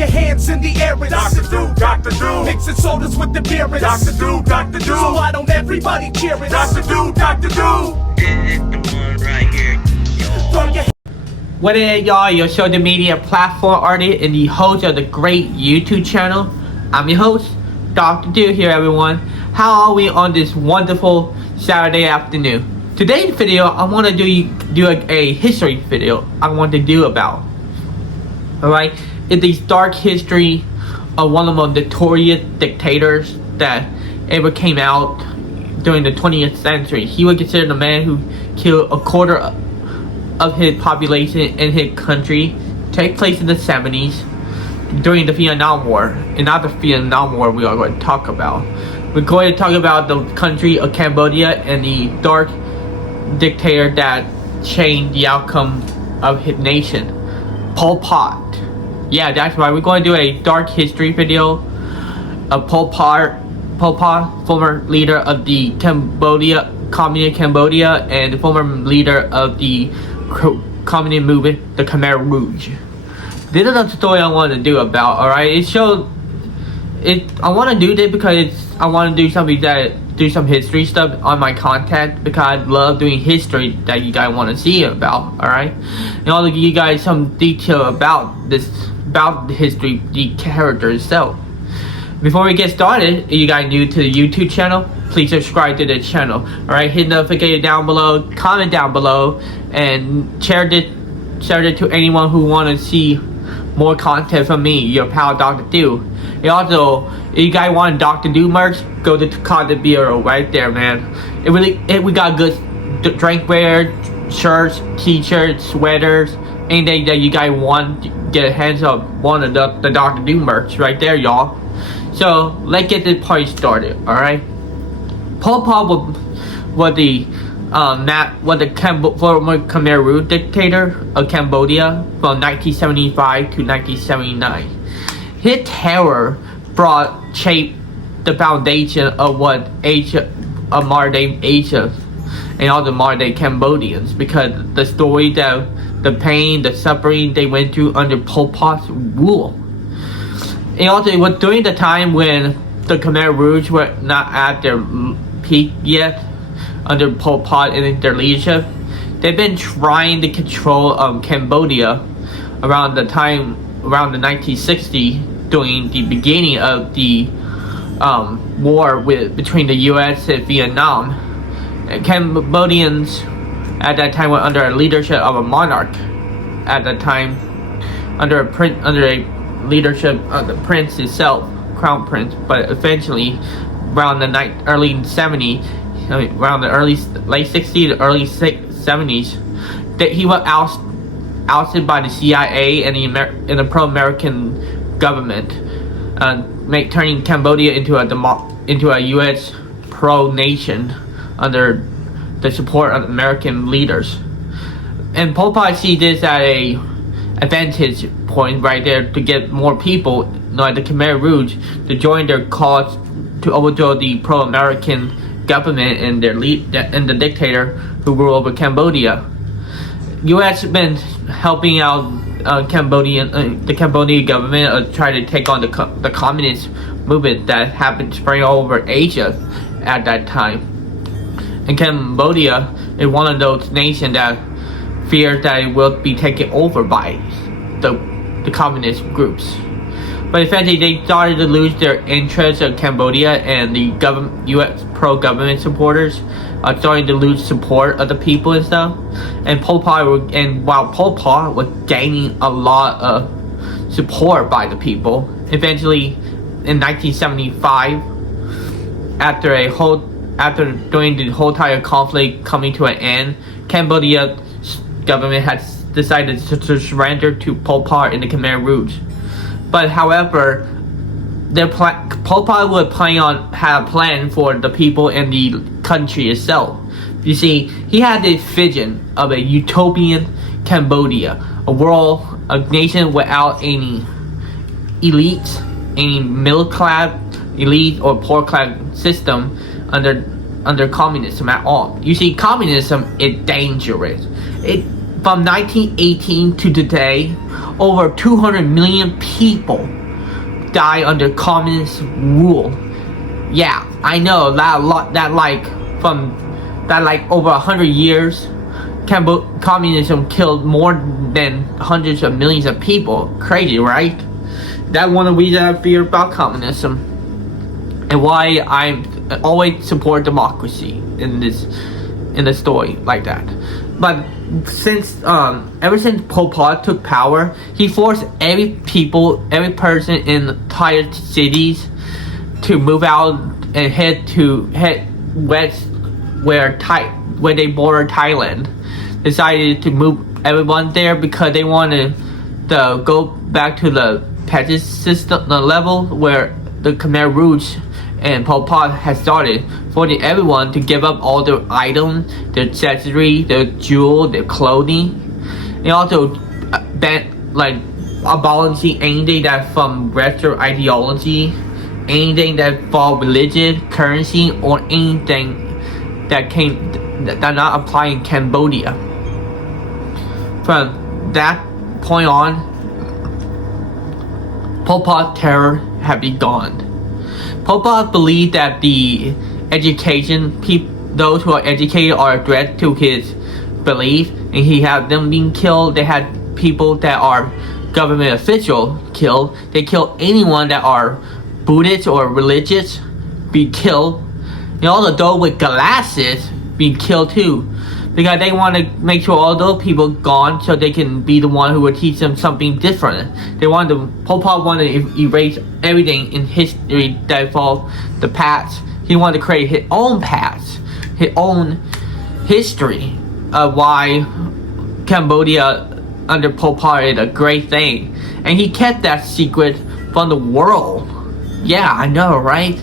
your hands in the air and Dr. Do, Dr. Do. mixing sodas with the beer and Dr. Do, Dr. Do. So why don't everybody cheer it? Dr. Do, Dr. Do. This is the one right here, y'all. Throw your What is y'all, your social media platform artist and the host of the great YouTube channel. I'm your host, Dr. Do here, everyone. How are we on this wonderful Saturday afternoon? Today's video, I want to do a history video I want to do about. Alright, it's the dark history of one of the notorious dictators that ever came out during the 20th century. He was considered a man who killed a quarter of his population in his country. Take place in the 70s during the Vietnam War. And not the Vietnam War we are going to talk about. We're going to talk about the country of Cambodia and the dark dictator that changed the outcome of his nation, Pol Pot. Yeah, that's right. We're going to do a dark history video of Pol Pot, former leader of the Communist Cambodia and the former leader of the communist movement, the Khmer Rouge. This is the story I want to do about. Alright, I want to do this because I want to do some history stuff on my content, because I love doing history that you guys want to see about. Alright, and I'll give you guys some detail about the history, the character itself. Before we get started, if you guys new to the YouTube channel, please subscribe to the channel. Alright, hit notification down below, comment down below, and share it to anyone who want to see more content from me, your pal Dr. Do. And also, if you guys want Dr. Do merch, go to Content Bureau right there, man. We got good drinkware, shirts, t-shirts, sweaters, anything that you guys want to get a hands of one of the Dr. Do merch right there, y'all. So let's get this party started. Alright, Pol Pot was the former Khmer Rouge dictator of Cambodia from 1975 to 1979. His terror shaped the foundation of what of modern day Asia and all the modern day Cambodians, because the story, the pain, the suffering they went through under Pol Pot's rule. And also, it was during the time when the Khmer Rouge were not at their peak yet under Pol Pot and their leadership. They've been trying to control Cambodia around the 1960s, during the beginning of the war between the U.S. and Vietnam. And Cambodians at that time were under a leadership of a monarch. At that time, under a leadership of the prince himself, crown prince. But eventually, around the early 70s, around the late 60s to early 70s, that he was ousted by the CIA and the pro-American government, turning Cambodia into a U.S. pro-nation under the support of American leaders. And Pol Pot sees this as a advantage point right there to get more people, like the Khmer Rouge, to join their cause to overthrow the pro-American government and the dictator who ruled over Cambodia. U.S. has been helping out the Cambodian government try to take on the communist movement that happened spreading all over Asia at that time. And Cambodia is one of those nations that fears that it will be taken over by the communist groups. But eventually they started to lose their interest in Cambodia, and the U.S. pro-government supporters are starting to lose support of the people and stuff. And while Pol Pot was gaining a lot of support by the people, eventually in 1975, during the whole entire conflict coming to an end, Cambodia government has decided to surrender to Pol Pot and the Khmer Rouge. But however, Pol Pot had a plan for the people and the country itself. You see, he had this vision of a utopian Cambodia, a nation without any elites, any middle-class elite or poor-class system under communism at all. You see, communism is dangerous. from 1918 to today, over 200 million people die under communist rule. Yeah, I know that like over 100 years, communism killed more than hundreds of millions of people. Crazy, right? That's one of the reasons I fear about communism, and why I always support democracy in the story like that. But ever since Pol Pot took power, he forced every person in entire cities to move out and head west, where they border Thailand. Decided to move everyone there because they wanted to go back to the peasant system, the level where the Khmer Rouge and Pol Pot had started, forcing everyone to give up all their items, their accessories, their jewels, their clothing. And also abolishing anything that from Western ideology, anything that for religion, currency, or anything that not apply in Cambodia. From that point on, Pol Pot terror had begun. Pol Pot believed that the those who are educated are a threat to his belief, and he had them being killed. They had people that are government officials killed. They killed anyone that are Buddhist or religious, be killed. And all the those with glasses be killed too, because they want to make sure all those people gone so they can be the one who will teach them something different. Pol Pot wanted to erase everything in history that involved the past. He wanted to create his own past, his own history of why Cambodia under Pol Pot is a great thing. And he kept that secret from the world. Yeah, I know, right?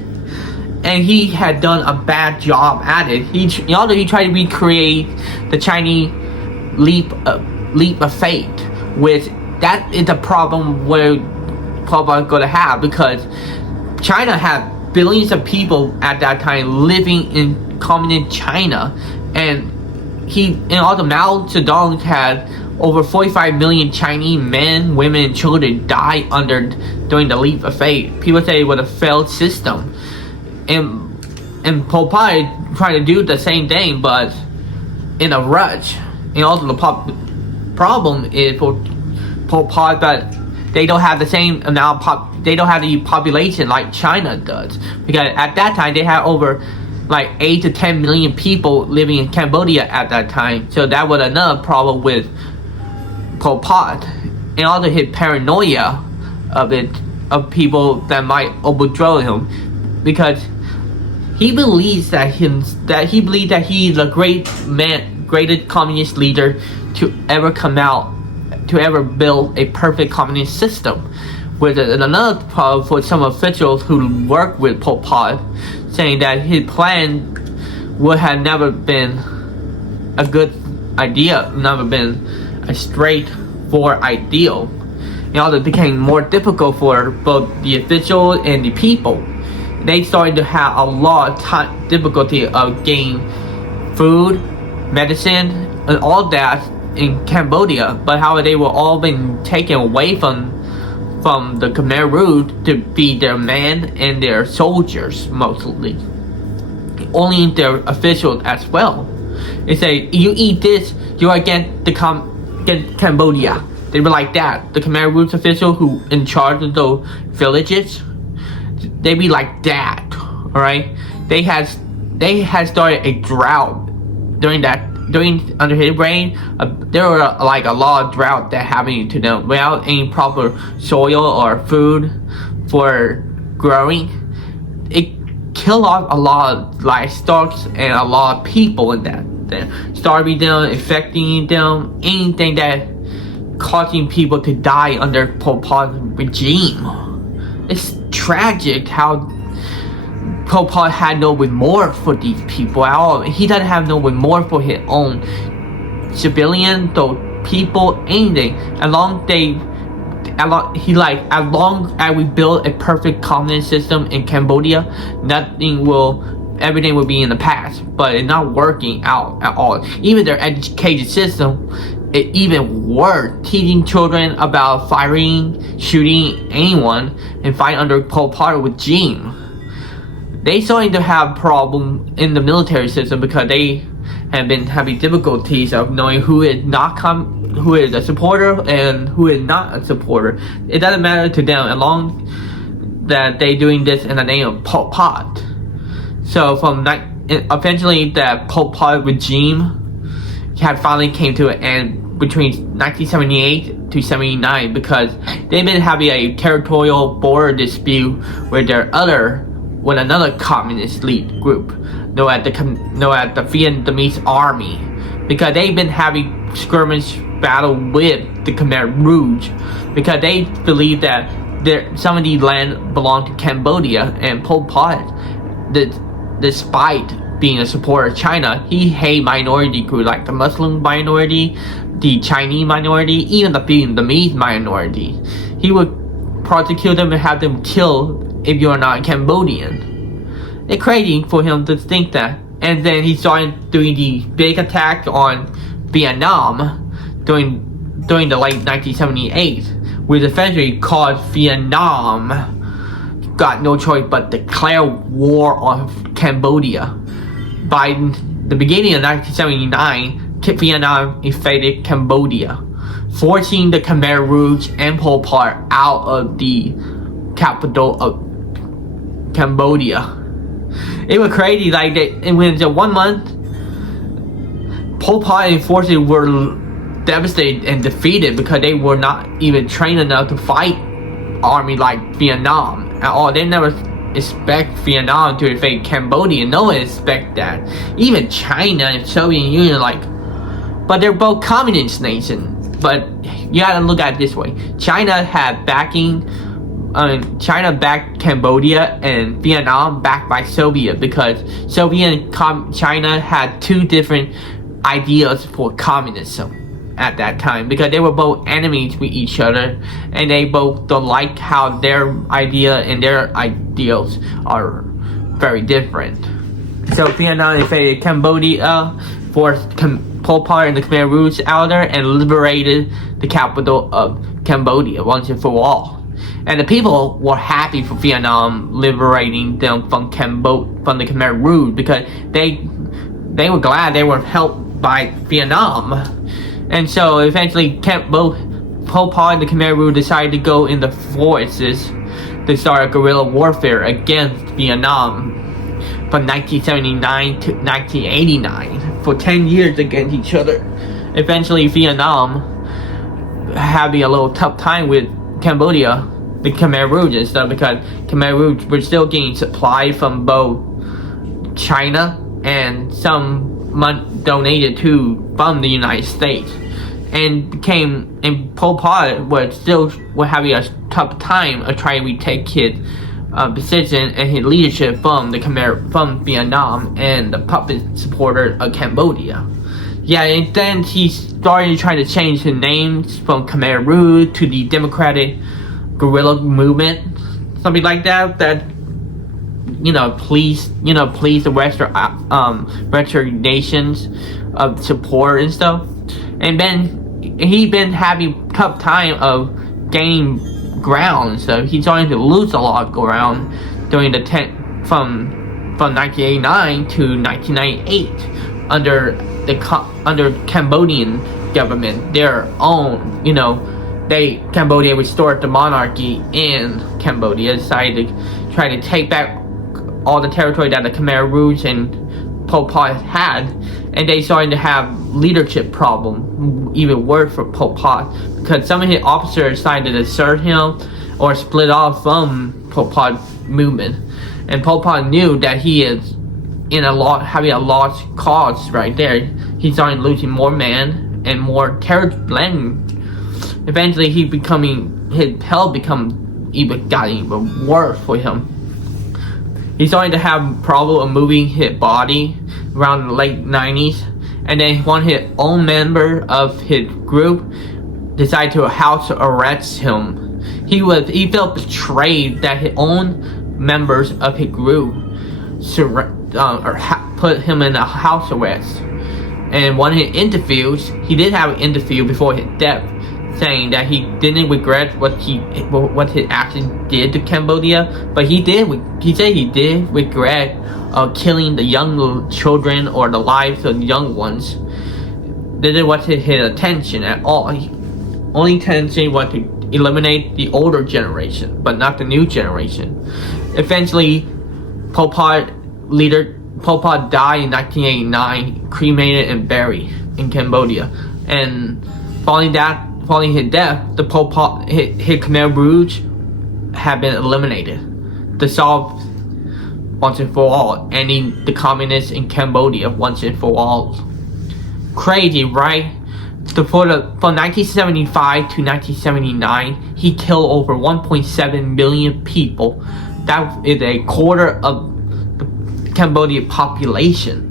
And he had done a bad job at it. He tried to recreate the Chinese leap of faith, which that is the problem where Pol Pot is going to have, because China had billions of people at that time living in communist China, and also Mao Zedong had over 45 million Chinese men, women, and children die during the leap of faith. People say it was a failed system. And Pol Pot is trying to do the same thing, but in a rush. And also the problem is for Pol Pot, but they don't have the same amount they don't have the population like China does. Because at that time they had over like 8 to 10 million people living in Cambodia at that time. So that was another problem with Pol Pot. And also his paranoia of people that might overthrow him, because he believes that he is a greatest communist leader to ever come out, to ever build a perfect communist system. With another problem for some officials who work with Pol Pot, saying that his plan would have never been a good idea, never been a straightforward ideal. It also became more difficult for both the officials and the people. They started to have a lot of difficulty of getting food, medicine, and all that in Cambodia. But however, they were all been taken away from the Khmer Rouge to be their men and their soldiers mostly. Only their officials as well. They say, you eat this, you are against Cambodia. They were like that. The Khmer Rouge official who in charge of those villages, they be like that, alright? They had started a drought under his reign. There were like a lot of drought that happened to them without any proper soil or food for growing. It killed off a lot of livestock and a lot of people in that. Starving them, infecting them, anything that causing people to die under Pol Pot regime. It's tragic how Pol Pot had no remorse for these people at all. He doesn't have no remorse for his own civilian, those people, anything. As long as we build a perfect communist system in Cambodia, everything will be in the past. But it's not working out at all. Even their education system, it even worse, teaching children about firing, shooting anyone, and fighting under Pol Pot regime. They starting to have problem in the military system because they have been having difficulties of knowing who is who is a supporter and who is not a supporter. It doesn't matter to them as long that they doing this in the name of Pol Pot. So eventually the Pol Pot regime had finally came to an end between 1978 to 79 because they've been having a territorial border dispute with another communist lead group known as the Vietnamese army, because they've been having skirmish battle with the Khmer Rouge because they believe that some of these land belong to Cambodia, and Pol Pot, despite being a supporter of China, he hate minority groups like the Muslim minority, the Chinese minority, even the Vietnamese minority. He would prosecute them and have them killed if you're not Cambodian. It's crazy for him to think that. And then he started doing the big attack on Vietnam during the late 1978, which eventually caused Vietnam got no choice but declare war on Cambodia. By the beginning of 1979, Vietnam invaded Cambodia, forcing the Khmer Rouge and Pol Pot out of the capital of Cambodia. It was crazy, like and within 1 month, Pol Pot and forces were devastated and defeated because they were not even trained enough to fight army like Vietnam at all. They never expect Vietnam to invade Cambodia. No one expect that. Even China and Soviet Union, but they're both communist nations. But you gotta look at it this way: China had backing. China backed Cambodia and Vietnam backed by Soviet, because Soviet and China had two different ideas for communism at that time, because they were both enemies with each other and they both don't like how their idea and their ideals are very different. So Vietnam invaded Cambodia, forced Pol Pot and the Khmer Rouge out there, and liberated the capital of Cambodia once and for all. And the people were happy for Vietnam liberating them from the Khmer Rouge, because they were glad they were helped by Vietnam. And so eventually both Pol Pot and the Khmer Rouge decided to go in the forests to start a guerrilla warfare against Vietnam from 1979 to 1989 for 10 years against each other. Eventually Vietnam having a little tough time with Cambodia, the Khmer Rouge and stuff, because Khmer Rouge were still getting supply from both China and some donated from the United States, and Pol Pot were having a tough time of trying to retake his position and his leadership from Vietnam and the puppet supporter of Cambodia. Yeah, and then he started trying to change his names from Khmer Rouge to the Democratic Guerrilla Movement, something like that. That please the Western nations of support and stuff. And then he been having tough time of gaining ground, so he's starting to lose a lot of ground during from 1989 to 1998 under Cambodian government, their own. Cambodia restored the monarchy in Cambodia, decided to try to take back all the territory that the Khmer Rouge and Pol Pot had, and they started to have leadership problem, even worse for Pol Pot, because some of his officers decided to desert him or split off from Pol Pot movement, and Pol Pot knew that he is having a lost cause right there. He started losing more men and more land. Eventually, his health got even worse for him. He started to have problem of moving his body around the late 90s, and then one of his own member of his group decided to house arrest him. He felt betrayed that his own members of his group put him in a house arrest, And one of his interviews, he did have an interview before his death, saying that he didn't regret what his actions did to Cambodia, but he said he did regret killing the young children or the lives of the young ones. This wasn't his intention at all. Only intention was to eliminate the older generation, but not the new generation. Eventually, Pol Pot died in 1989, cremated and buried in Cambodia. And following his death, the Pol Pot, his Khmer Rouge had been eliminated, dissolved once and for all, ending the communists in Cambodia once and for all. Crazy, right? From 1975 to 1979, he killed over 1.7 million people. That is a quarter of the Cambodian population.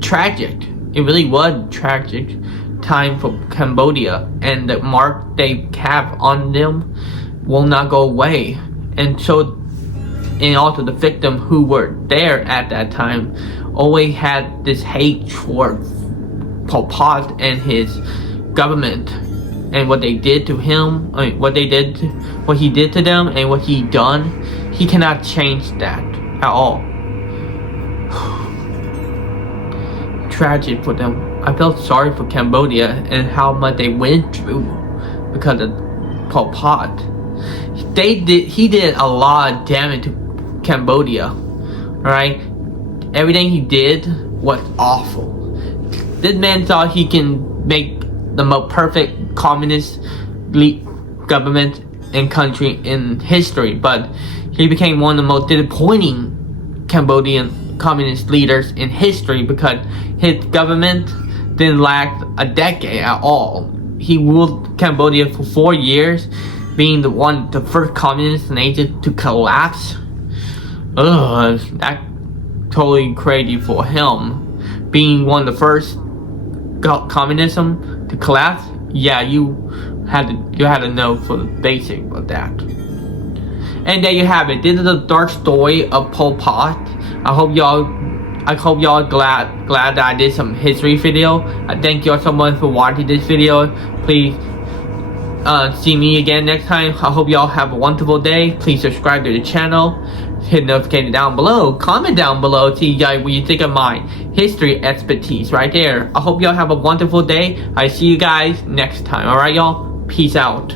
Tragic. It really was tragic time for Cambodia, and the mark they have on them will not go away. And also the victims who were there at that time always had this hate toward Pol Pot and his government, and what they did to him, what he did to them, and what he done. He cannot change that at all. Tragic for them. I felt sorry for Cambodia and how much they went through because of Pol Pot. He did a lot of damage to Cambodia. Alright? Everything he did was awful. This man thought he can make the most perfect communist government and country in history, but he became one of the most disappointing Cambodian communist leaders in history because his government didn't last a decade at all. He ruled Cambodia for 4 years, being the first communist nation to collapse. That's totally crazy for him. Being one of the first communism to collapse, yeah, you had to know for the basic of that. And there you have it. This is the dark story of Pol Pot. I hope y'all glad that I did some history video. I thank y'all so much for watching this video. Please see me again next time. I hope y'all have a wonderful day. Please subscribe to the channel. Hit notification down below. Comment down below. See guys what you think of my history expertise right there. I hope y'all have a wonderful day. I see you guys next time. Alright y'all. Peace out.